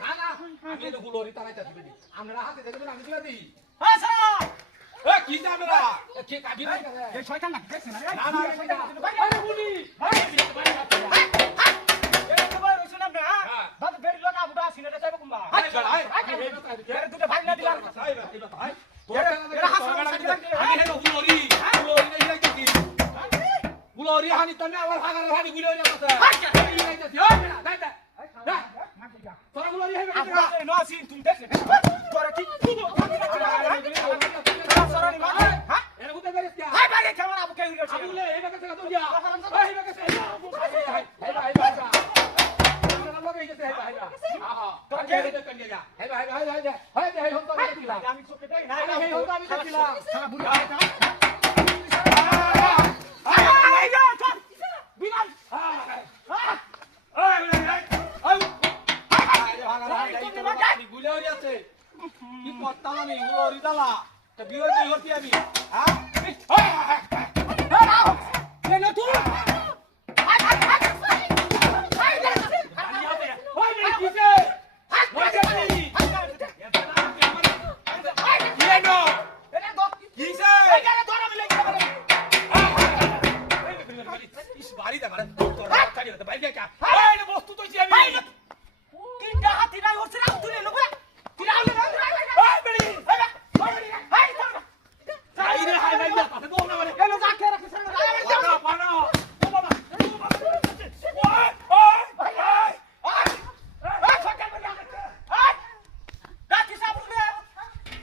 না না আমি তো গুলোরি তারাইতাছি বেটি আমরা হাতে দেখবেন আমি দিলা দিই হ্যাঁ শালা এ কি যাবে না কাবি নাই এই শয়তান না দেখছ না না না এটা আরে বুনি এই তো ভাই রইছ না না হ্যাঁ। দাদা বেরি যাবে কুম্বা দুটো ভাই না হ্যাঁ। আমি হেলো গুলোরি গুলোরি গুলোরি হানি আবার হাগার হানি গুলোরি না আমি চোখে দেই না আমি দিলা সারা বুড়ি কি করতাম আমি? হতি আমি। হ্যাঁ? কেন তুই রে কিসে? মজা নেই কেন এটা তো কিসে? এটা তো আমি লাগি যাবে ইস বাড়ি মানে তোর কা বস্তু তো আমি। তিনটা হাতি নাই হচ্ছে না তুলে লোক